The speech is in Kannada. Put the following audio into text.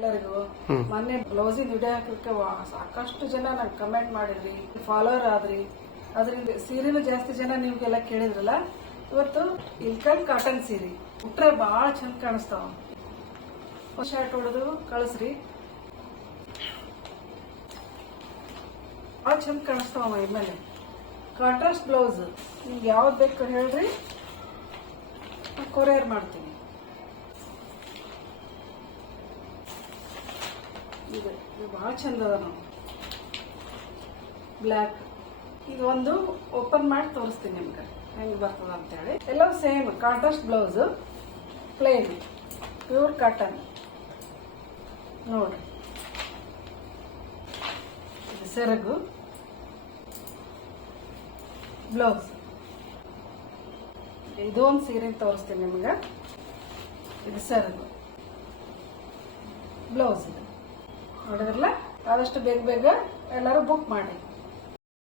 ಎಲ್ಲರಿಗೂ ಮೊನ್ನೆ ಬ್ಲೌಸಿನ ವಿಡಿಯೋ ಹಾಕಲಿಕ್ಕೆ ಸಾಕಷ್ಟು ಜನ ನಂಗೆ ಕಮೆಂಟ್ ಮಾಡಿದ್ರಿ, ಫಾಲೋವರ್ ಆದ್ರಿ. ಅದರಿಂದ ಸೀರೆನೂ ಜಾಸ್ತಿ ಜನ ನಿಮ್ಗೆಲ್ಲ ಕೇಳಿದ್ರಲ್ಲ. ಇವತ್ತು ಇಲ್ಕಲ್ ಕಾಟನ್ ಸೀರೆ ಉಟ್ರೆ ಭಾಳ ಚಂದ ಕಾಣಿಸ್ತಾವ. ಶರ್ಟ್ ಹೊಡೆದು ಕಳಿಸ್ರಿ, ಭಾಳ ಚಂದ ಕಾಣಿಸ್ತಾವ ಮೈ ಮೇಲೆ. ಕಾಂಟ್ರಾಸ್ಟ್ ಬ್ಲೌಸ್ ನಿಮ್ಗೆ ಯಾವ್ದು ಬೇಕು ಹೇಳ್ರಿ, ಕೊರಿಯರ್ ಮಾಡ್ತೀನಿ. ಇದು ಭಾಳ ಚಂದ ಅದ. ನಾವು ಬ್ಲ್ಯಾಕ್ ಈಗ ಒಂದು ಓಪನ್ ಮಾಡಿ ತೋರಿಸ್ತೀನಿ ನಿಮ್ಗೆ ಹೆಂಗೆ ಬರ್ತದ ಅಂತೇಳಿ. ಎಲ್ಲವೂ same contrast blouse, plain pure cotton ನೋಡ್ರಿ. ಇದು ಸೆರಗು ಬ್ಲೌಸ್. ಇದೊಂದು ಸೀರೆ ತೋರಿಸ್ತೀನಿ ನಿಮ್ಗೆ. ಇದು ಸೆರಗು ಬ್ಲೌಸ್. ಇದು ನೋಡಿದ್ರಲ್ಲ, ಆದಷ್ಟು ಬೇಗ ಬೇಗ ಎಲ್ಲರೂ ಬುಕ್ ಮಾಡಿ.